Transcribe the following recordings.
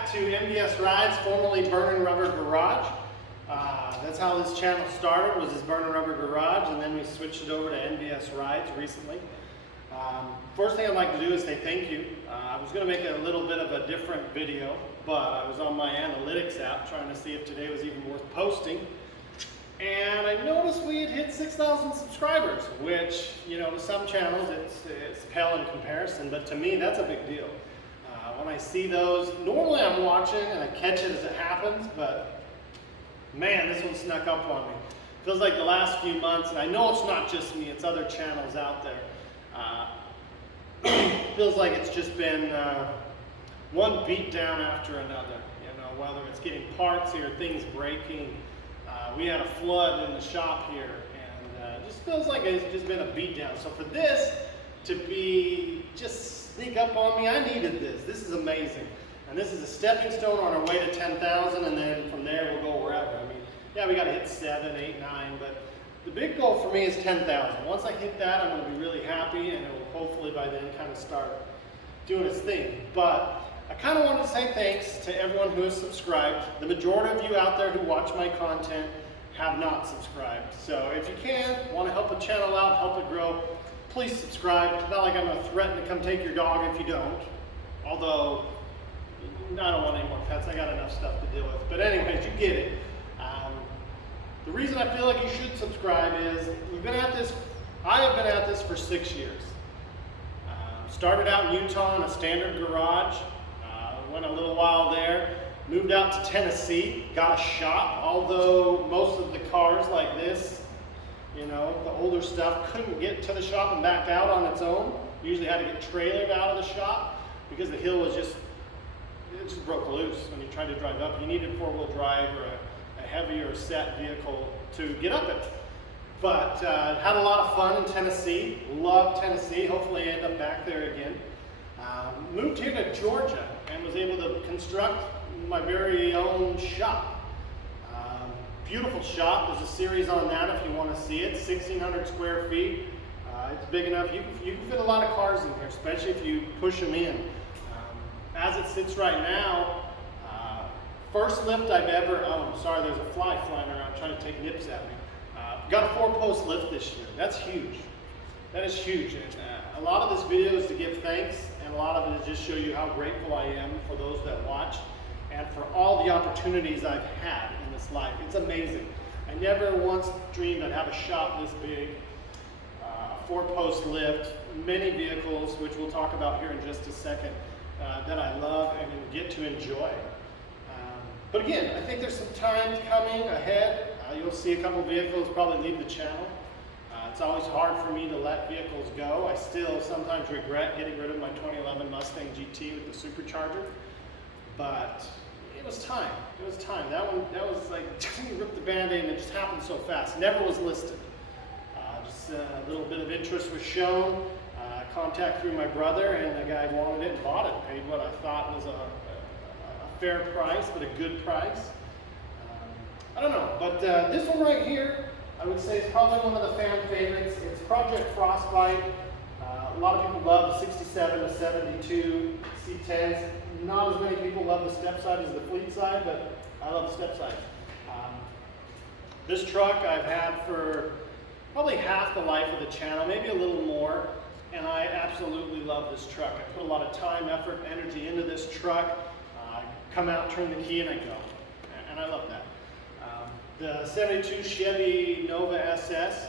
back to MBS Rides, formerly Burnin' Rubber Garage. That's how this channel started, was this Burnin' Rubber Garage, and then we switched it over to MBS Rides recently. First thing I'd like to do is say thank you. I was going to make a little bit of a different video, but I was on my analytics app trying to see if today was even worth posting. And I noticed we had hit 6,000 subscribers, which, you know, to some channels it's pale in comparison, but to me that's a big deal. When I see those, normally I'm watching and I catch it as it happens, but man, this one snuck up on me. Feels like the last few months, and I know it's not just me, it's other channels out there. Feels like it's just been one beat down after another, you know, whether it's getting parts here, things breaking. We had a flood in the shop here, and it just feels like it's just been a beat down. So for this to be just sneak up on me, I needed this. This is amazing. And this is a stepping stone on our way to 10,000, and then from there we'll go wherever. I mean, yeah, we got to hit 7, 8, 9, but the big goal for me is 10,000. Once I hit that, I'm going to be really happy, and it will hopefully by then kind of start doing its thing. But I kind of wanted to say thanks to everyone who has subscribed. The majority of you out there who watch my content have not subscribed. So if you can, want to help a channel out, help it grow, please subscribe. It's not like I'm going to threaten to come take your dog if you don't. Although, I don't want any more pets. I got enough stuff to deal with. But anyways, you get it. The reason I feel like you should subscribe is we've been at this, I have been at this for 6 years. Started out in Utah in a standard garage, went a little while there, moved out to Tennessee, got a shop, although most of the cars like this, you know, the older stuff couldn't get to the shop and back out on its own. Usually had to get trailered out of the shop because the hill was just, it just broke loose when you tried to drive up. You needed four-wheel drive or a heavier set vehicle to get up it. But had a lot of fun in Tennessee, loved Tennessee, hopefully end up back there again. Moved here to Georgia and was able to construct my very own shop. Beautiful shop, there's a series on that if you want to see it, 1,600 square feet. It's big enough, you can fit a lot of cars in here, especially if you push them in. As it sits right now, first lift I've ever owned. Sorry, there's a fly flying around trying to take nips at me. Got a 4-post lift this year. That's huge. That is huge. And a lot of this video is to give thanks, and a lot of it is just show you how grateful I am for those that watch and for all the opportunities I've had in this life. It's amazing. I never once dreamed I'd have a shop this big, 4-post lift, many vehicles, which we'll talk about here in just a second, that I love and get to enjoy. But again, I think there's some time coming ahead. You'll see a couple vehicles probably leave the channel. It's always hard for me to let vehicles go. I still sometimes regret getting rid of my 2011 Mustang GT with the supercharger. But it was time. It was time. That was like, you rip the Band-Aid and it just happened so fast. Never was listed. Just a little bit of interest was shown. Contact through my brother, and the guy wanted it and bought it. Paid what I thought was a fair price, but a good price. I don't know, but this one right here, I would say is probably one of the fan favorites. It's Project Frostbite. A lot of people love the 67 to 72 C10s. Not as many people love the step side as the fleet side, but I love the step side. This truck I've had for probably half the life of the channel, maybe a little more, and I absolutely love this truck. I put a lot of time, effort, energy into this truck. Come out, turn the key, and I go. And I love that. The 72 Chevy Nova SS,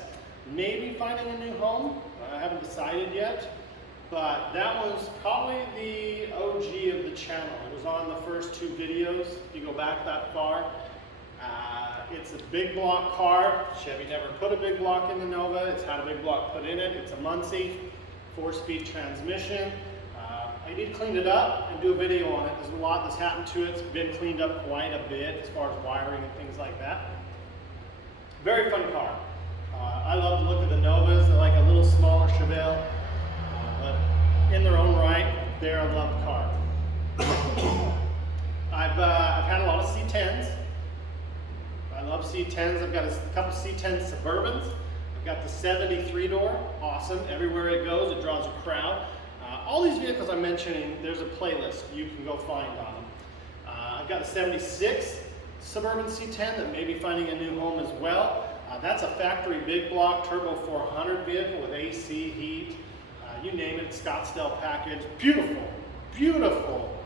maybe finding a new home. I haven't decided yet. But that was probably the OG of the channel. It was on the first 2 videos, if you go back that far. It's a big block car. Chevy never put a big block in the Nova. It's had a big block put in it. It's a Muncie, 4-speed transmission. I need to clean it up and do a video on it. There's a lot that's happened to it. It's been cleaned up quite a bit as far as wiring and things like that. Very fun car. I love the look of the Novas. They're like a little smaller Chevelle, but in their own right, they're a loved car. I've had a lot of C10s. I love C10s. I've got a couple C10 Suburbans. I've got the 73 door. Awesome. Everywhere it goes, it draws a crowd. All these vehicles I'm mentioning, there's a playlist you can go find on them. I've got a 76 Suburban C10 that may be finding a new home as well. That's a factory big block turbo 400 vehicle with AC, heat, you name it, Scottsdale package. Beautiful, beautiful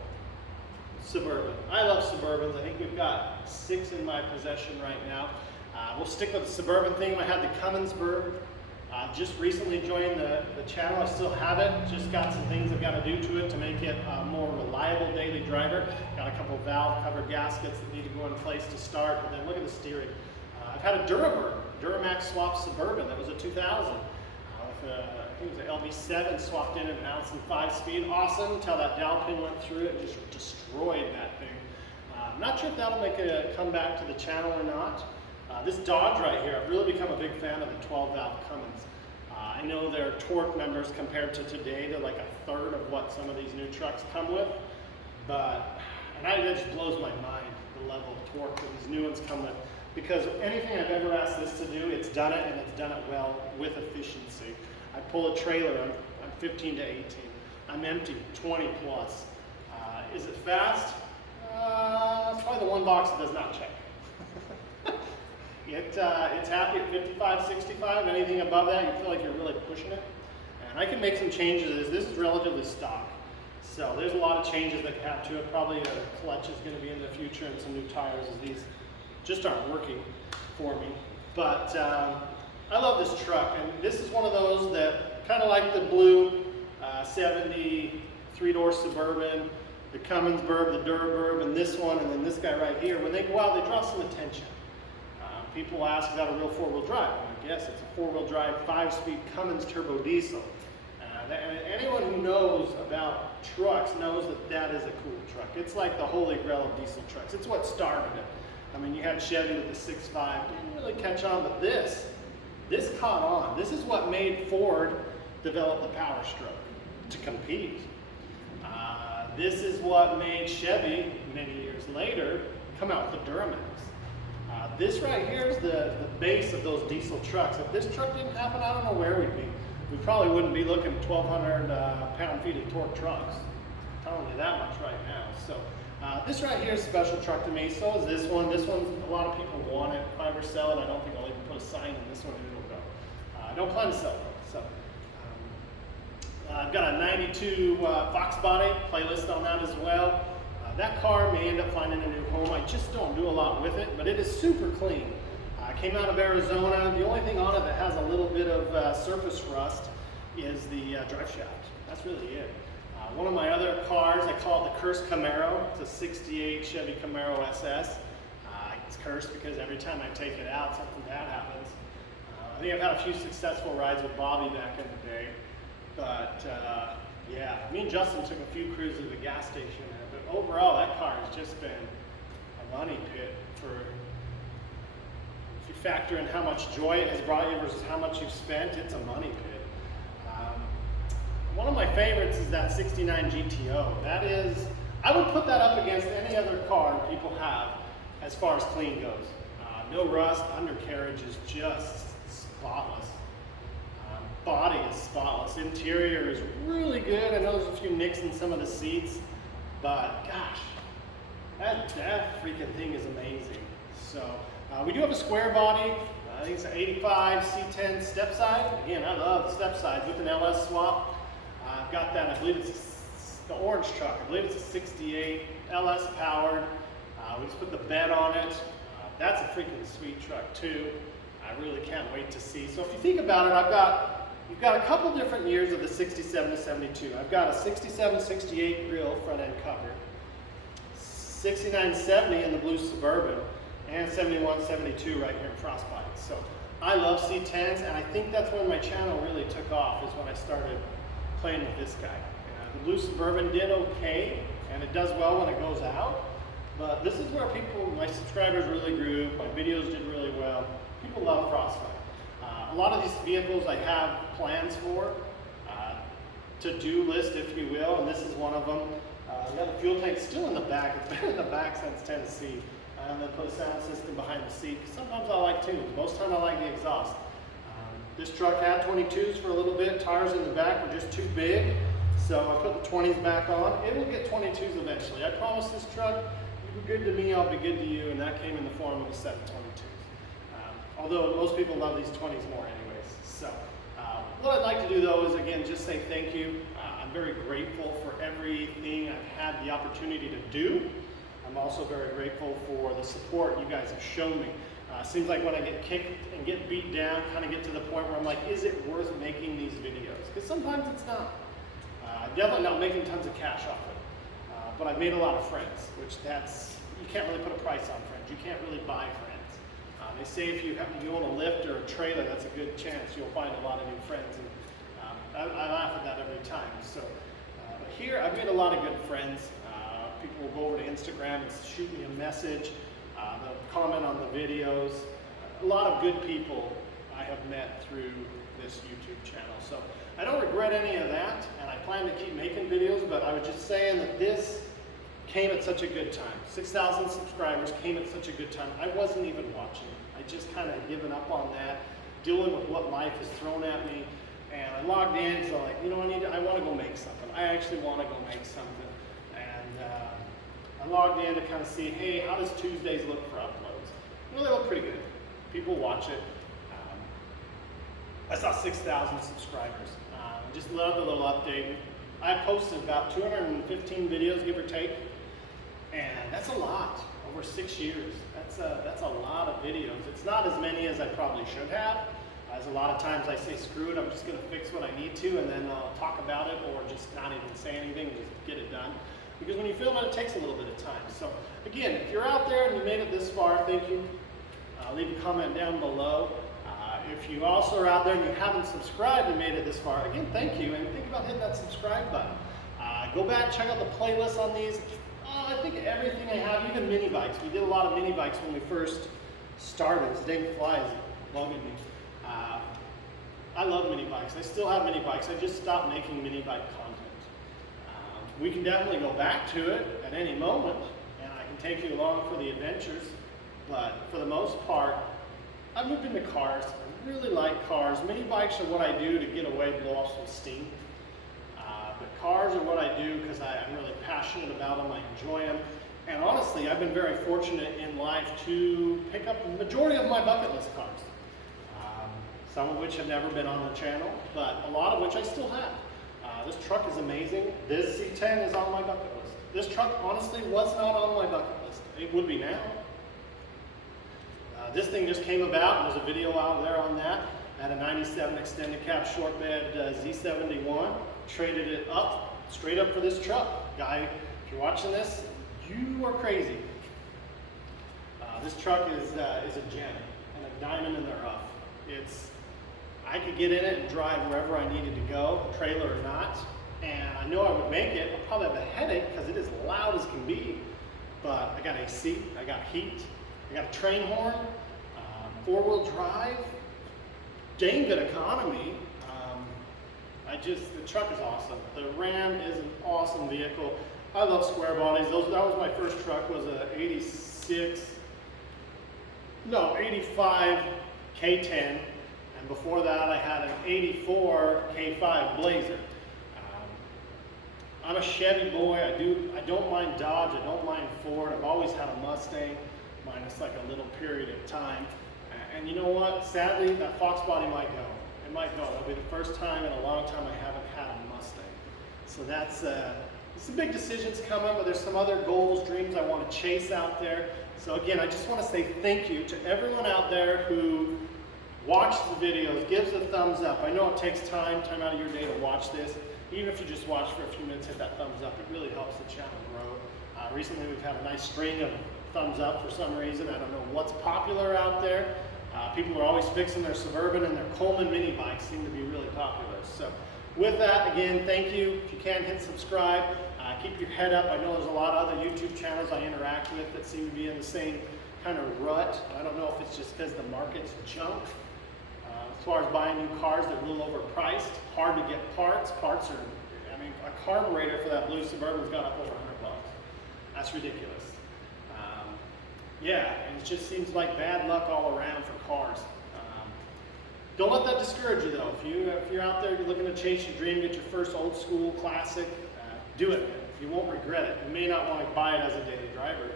Suburban. I love Suburbans. I think we've got 6 in my possession right now. We'll stick with the Suburban theme. I had the Cumminsburg. Just recently joined the channel. I still have it. Just got some things I've got to do to it to make it a more reliable daily driver. Got a couple valve cover gaskets that need to go in place to start. And then look at the steering. I've had a Duramax swap Suburban. That was a 2000. With a, I think it was an LB7 swapped in and announced in 5-speed. Awesome until that dowel pin went through it and just destroyed that thing. I'm not sure if that'll make a comeback to the channel or not. This Dodge right here, I've really become a big fan of the 12-valve Cummins. I know their torque numbers compared to today, they're like a third of what some of these new trucks come with. It just blows my mind, the level of torque that these new ones come with. Because anything I've ever asked this to do, it's done it, and it's done it well with efficiency. I pull a trailer, I'm 15 to 18. I'm empty, 20 plus. Is it fast? It's probably the one box that does not check. It's happy at 55, 65. Anything above that, you feel like you're really pushing it. And I can make some changes. This is relatively stock. So there's a lot of changes that can happen to it. Probably a clutch is going to be in the future and some new tires as these just aren't working for me. But I love this truck. And this is one of those that kind of like the blue 70 3-door Suburban, the Cumminsburg, the Duraburb, and this one, and then this guy right here. When they go out, they draw some attention. People ask, is that a real 4-wheel drive? I guess it's a 4-wheel drive, 5-speed Cummins turbo diesel. Anyone who knows about trucks knows that that is a cool truck. It's like the holy grail of diesel trucks. It's what started it. I mean, you had Chevy with the 6.5, didn't really catch on, but this caught on. This is what made Ford develop the Power Stroke to compete. This is what made Chevy, many years later, come out with the Duramax. This right here is the base of those diesel trucks. If this truck didn't happen, I don't know where we'd be. We probably wouldn't be looking at 1,200 pound-feet of torque trucks. I'm telling you that much right now. So this right here is a special truck to me. So is this one. This one, a lot of people want it. If I ever sell it, I don't think I'll even put a sign in this one and it'll go. I don't plan to sell it. So I've got a 92 Fox body playlist on that as well. That car may end up finding a new home. I just don't do a lot with it, but it is super clean. Came out of Arizona. The only thing on it that has a little bit of surface rust is the drive shaft. That's really it. One of my other cars, I call it the Cursed Camaro. It's a 68 Chevy Camaro SS. It's cursed because every time I take it out, something bad happens. I think I've had a few successful rides with Bobby back in the day, but yeah, me and Justin took a few cruises to the gas station there. But overall, that car has just been a money pit for. If you factor in how much joy it has brought you versus how much you've spent, it's a money pit. One of my favorites is that 69 GTO. That is, I would put that up against any other car people have as far as clean goes. No rust, undercarriage is just spotless. Body is spotless. Interior is really good. I know there's a few nicks in some of the seats, but gosh, that freaking thing is amazing. So we do have a square body. I think it's an 85 C10 step side. Again, I love the step sides with an LS swap. I've got that, I believe it's the orange truck. I believe it's a 68 LS powered. We just put the bed on it. That's a freaking sweet truck too. I really can't wait to see. So if you think about it, you've got a couple different years of the 67 to 72. I've got a 67, 68 grill front end cover, 69, 70 in the blue Suburban, and 71, 72 right here in Frostbite. So I love C10s, and I think that's when my channel really took off, is when I started playing with this guy. The blue Suburban did okay, and it does well when it goes out, but this is where my subscribers really grew, my videos did really well. People love Frostbite. A lot of these vehicles I have plans for, to-do list if you will, and this is one of them. We got the fuel tank still in the back. It's been in the back since Tennessee. And then put a sound system behind the seat. Sometimes I like tunes. Most time I like the exhaust. This truck had 22s for a little bit. Tires in the back were just too big. So I put the 20s back on. It will get 22s eventually. I promise this truck, good to me, I'll be good to you, and that came in the form of the 722s. Although most people love these 20s more anyways. So what I'd like to do though is again just say thank you. I'm very grateful for everything I've had the opportunity to do. I'm also very grateful for the support you guys have shown me. Seems like when I get kicked and get beat down, kind of get to the point where I'm like, is it worth making these videos? Because sometimes it's not. I'm definitely not making tons of cash off it. But I've made a lot of friends, which you can't really put a price on friends. You can't really buy friends. They say if you own a lift or a trailer, that's a good chance you'll find a lot of new friends. And I laugh at that every time. So but here I've made a lot of good friends. People will go over to Instagram and shoot me a message. They'll comment on the videos. A lot of good people I have met through this YouTube channel. So I don't regret any of that, and I plan to keep making videos, but I was just saying that this came at such a good time. 6,000 subscribers came at such a good time. I wasn't even watching. I just kind of given up on that, dealing with what life has thrown at me, and I logged in because I'm like, you know, I want to go make something. I actually want to go make something, and I logged in to kind of see, hey, how does Tuesdays look for uploads? Well, they look pretty good. People watch it. I saw 6,000 subscribers. Just love the little update. I posted about 215 videos, give or take, and that's a lot over 6 years. That's a lot of videos. It's not as many as I probably should have. As a lot of times I say, screw it, I'm just going to fix what I need to, and then I'll talk about it, or just not even say anything and just get it done. Because when you film it, it takes a little bit of time. So again, if you're out there and you made it this far, thank you. Leave a comment down below. If you also are out there and you haven't subscribed and made it this far, again, thank you, and think about hitting that subscribe button. Go back, check out the playlist on these. I think everything I have, even mini bikes. We did a lot of mini bikes when we first started. This dang fly is bugging me. I love mini bikes. I still have mini bikes. I just stopped making mini bike content. We can definitely go back to it at any moment, and I can take you along for the adventures. But for the most part, I've moved into cars. I really like cars. Mini bikes are what I do to get away, blow off some steam. But cars are what I do because I'm really passionate about them. I enjoy them. And honestly, I've been very fortunate in life to pick up the majority of my bucket list cars. Some of which have never been on the channel, but a lot of which I still have. This truck is amazing. This C10 is on my bucket list. This truck honestly was not on my bucket list. It would be now. This thing just came about. There's a video out there on that. I had a 97 extended cab short bed Z71. Traded it up, straight up for this truck. Guy, if you're watching this, you are crazy. This truck is a gem and a diamond in the rough. I could get in it and drive wherever I needed to go, trailer or not, and I know I would make it. I'll probably have a headache because it is loud as can be, but I got AC, I got heat, I got a train horn, four-wheel drive, dang good economy. The truck is awesome. The Ram is an awesome vehicle. I love square bodies. That was my first truck, was a 85 K10. And before that, I had an 84 K5 Blazer. I'm a Chevy boy. I don't mind Dodge. I don't mind Ford. I've always had a Mustang, minus like a little period of time. And you know what? Sadly, that Fox body might go. It might go. It'll be the first time in a long time I haven't had a Mustang. So that's some big decisions coming, but there's some other goals, dreams I want to chase out there. So again, I just want to say thank you to everyone out there who watches the videos, gives a thumbs up. I know it takes time out of your day to watch this. Even if you just watch for a few minutes, hit that thumbs up. It really helps the channel grow. Recently, we've had a nice string of thumbs up for some reason. I don't know what's popular out there. People are always fixing their Suburban, and their Coleman mini bikes seem to be really popular. So with that, again, thank you. If you can, hit subscribe. Keep your head up. I know there's a lot of other YouTube channels I interact with that seem to be in the same kind of rut. I don't know if it's just because the market's junk. As far as buying new cars, they're a little overpriced. Hard to get parts. Parts are, a carburetor for that blue Suburban's got up over $100. That's ridiculous. Yeah, and it just seems like bad luck all around for cars. Don't let that discourage you though. If you're out there, you're looking to chase your dream, get your first old school classic, do it. You won't regret it. You may not want to buy it as a daily driver,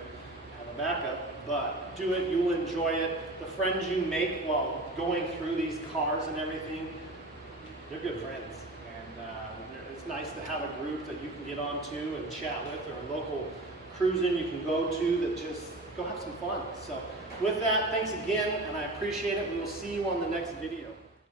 do it, you'll enjoy it. The friends you make while going through these cars and everything, they're good friends. And it's nice to have a group that you can get onto and chat with, or a local cruising you can go to that just go have some fun. So with that, thanks again, and I appreciate it. We will see you on the next video.